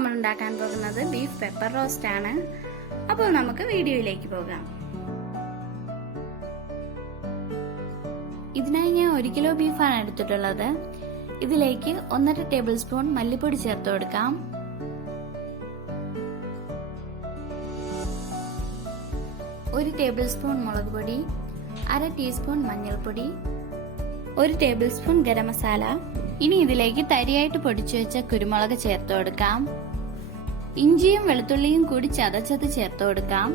നമ്മൾ ഉണ്ടാക്കാൻ പോകുന്നത് ബീഫ് പെപ്പർ റോസ്റ്റ് ആണ്. അപ്പോൾ നമുക്ക് വീഡിയോയിലേക്ക് പോകാം. ഇതിനായി ഞാൻ 1 കിലോ ബീഫാണ് എടുത്തിട്ടുള്ളത്. ഇതിലേക്ക് 1.5 ടേബിൾ സ്പൂൺ മല്ലിപ്പൊടി ചേർത്ത് കൊടുക്കാം. 1 ടേബിൾ സ്പൂൺ മുളക് പൊടി, 1/2 ടീസ്പൂൺ മഞ്ഞൾപ്പൊടി, 1 ടേബിൾ സ്പൂൺ ഗരമസാല. ഇനി ഇതിലേക്ക് തരിയായിട്ട് പൊടിച്ചു വെച്ച കുരുമുളക് ചേർത്ത് കൊടുക്കാം. ഇഞ്ചിയും വെളുത്തുള്ളിയും കൂടി ചതച്ചത് ചേർത്ത് കൊടുക്കാം.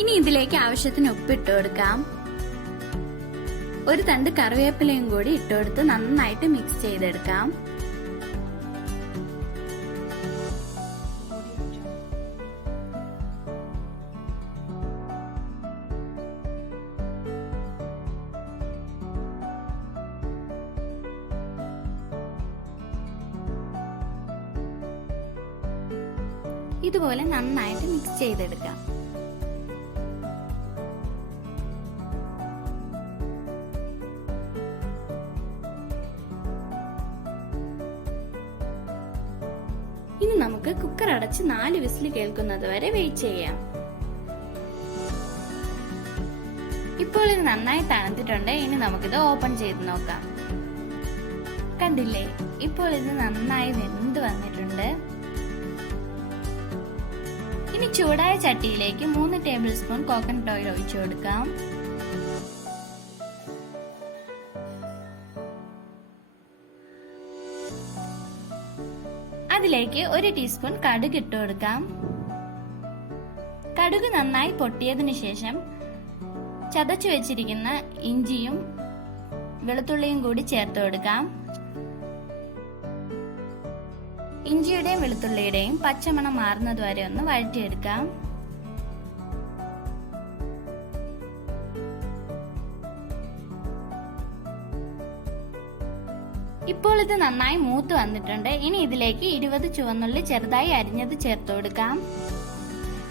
ഇനി ഇതിലേക്ക് ആവശ്യത്തിന് ഉപ്പിട്ട് കൊടുക്കാം. ഒരു തണ്ട് കറിവേപ്പിലയും കൂടി ഇട്ടുകൊടുത്ത് നന്നായിട്ട് മിക്സ് ചെയ്തെടുക്കാം. ഇതുപോലെ നന്നായിട്ട് മിക്സ് ചെയ്തെടുക്കാം. ഇനി നമുക്ക് കുക്കർ അടച്ച് 4 വിസിൽ കേൾക്കുന്നത് വരെ വെയിറ്റ് ചെയ്യാം. ഇപ്പോൾ ഇത് നന്നായി തണുത്തിട്ടുണ്ട്. ഇനി നമുക്കിത് ഓപ്പൺ ചെയ്ത് നോക്കാം. കണ്ടില്ലേ, ഇപ്പോൾ ഇത് നന്നായി വെന്ത് വന്നിട്ടുണ്ട്. ഇനി ചൂടായ ചട്ടിയിലേക്ക് 3 ടേബിൾ സ്പൂൺ കോക്കനട്ട് ഓയിൽ ഒഴിച്ചു കൊടുക്കാം. അതിലേക്ക് 1 ടീസ്പൂൺ കടുക് ഇട്ട് കൊടുക്കാം. കടുക് നന്നായി പൊട്ടിയതിനു ശേഷം ചതച്ചു വെച്ചിരിക്കുന്ന ഇഞ്ചിയും വെളുത്തുള്ളിയും കൂടി ചേർത്ത് കൊടുക്കാം. ഇഞ്ചിയുടെയും വെളുത്തുള്ളിയുടെയും പച്ചമണം മാറുന്നത് വരെ ഒന്ന് വഴറ്റിയെടുക്കാം. ഇപ്പോൾ ഇത് നന്നായി മൂത്ത് വന്നിട്ടുണ്ട്. ഇനി ഇതിലേക്ക് 20 ചുവന്നുള്ളി ചെറുതായി അരിഞ്ഞത് ചേർത്ത് കൊടുക്കാം.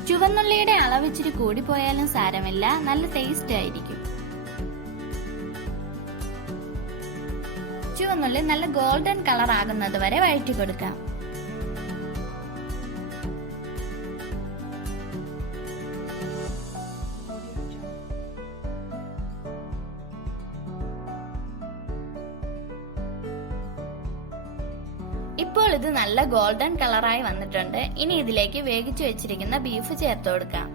ചുവന്നുള്ളിയുടെ അളവ് ഇച്ചിരി കൂടിപ്പോയാലും സാരമില്ല, നല്ല ടേസ്റ്റ് ആയിരിക്കും. ചുവന്നുള്ളി നല്ല ഗോൾഡൻ കളർ ആകുന്നത് വരെ വഴറ്റി കൊടുക്കാം. ഇപ്പോൾ ഇത് നല്ല ഗോൾഡൻ കളറായി വന്നിട്ടുണ്ട്. ഇനി ഇതിലേക്ക് വേവിച്ചു വെച്ചിരിക്കുന്ന ബീഫ് ചേർത്ത് കൊടുക്കാം.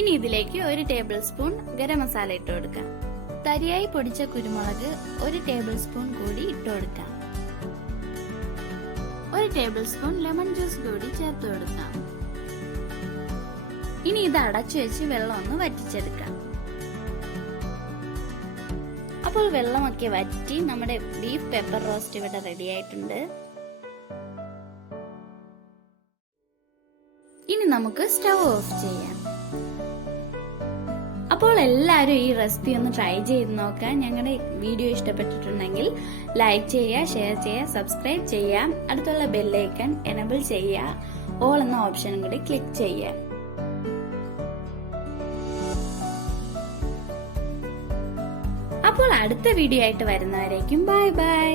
ഇനി ഇതിലേക്ക് 1 ടേബിൾ സ്പൂൺ ഗരമസാല ഇട്ട് കൊടുക്കാം. തരിയായി പൊടിച്ച കുരുമുളക് 1 ടേബിൾ സ്പൂൺ കൂടി ഇട്ട് കൊടുക്കാം. 1 ടേബിൾ സ്പൂൺ ലെമൺ ജ്യൂസ് കൂടി ചേർത്ത് കൊടുക്കാം. ഇനി ഇത് അടച്ചു വെച്ച് വെള്ളം ഒന്ന് വറ്റിച്ചെടുക്കാം. അപ്പോൾ വെള്ളമൊക്കെ വറ്റി നമ്മുടെ ബീഫ് പെപ്പർ റോസ്റ്റ് ഇവിടെ റെഡി ആയിട്ടുണ്ട്. ഇനി നമുക്ക് സ്റ്റൗ ഓഫ് ചെയ്യാം. അപ്പോൾ എല്ലാവരും ഈ റെസിപ്പി ഒന്ന് ട്രൈ ചെയ്ത് നോക്കാം. ഞങ്ങളുടെ വീഡിയോ ഇഷ്ടപ്പെട്ടിട്ടുണ്ടെങ്കിൽ ലൈക്ക് ചെയ്യുക, ഷെയർ ചെയ്യുക, സബ്സ്ക്രൈബ് ചെയ്യുക. അടുത്തുള്ള ബെല്ലൈക്കൺ എനേബിൾ ചെയ്യുക. ഓൾ എന്ന ഓപ്ഷനും കൂടി ക്ലിക്ക് ചെയ്യുക. അപ്പോൾ അടുത്ത വീഡിയോ ആയിട്ട് വരുന്നവരേക്കും ബൈ ബൈ.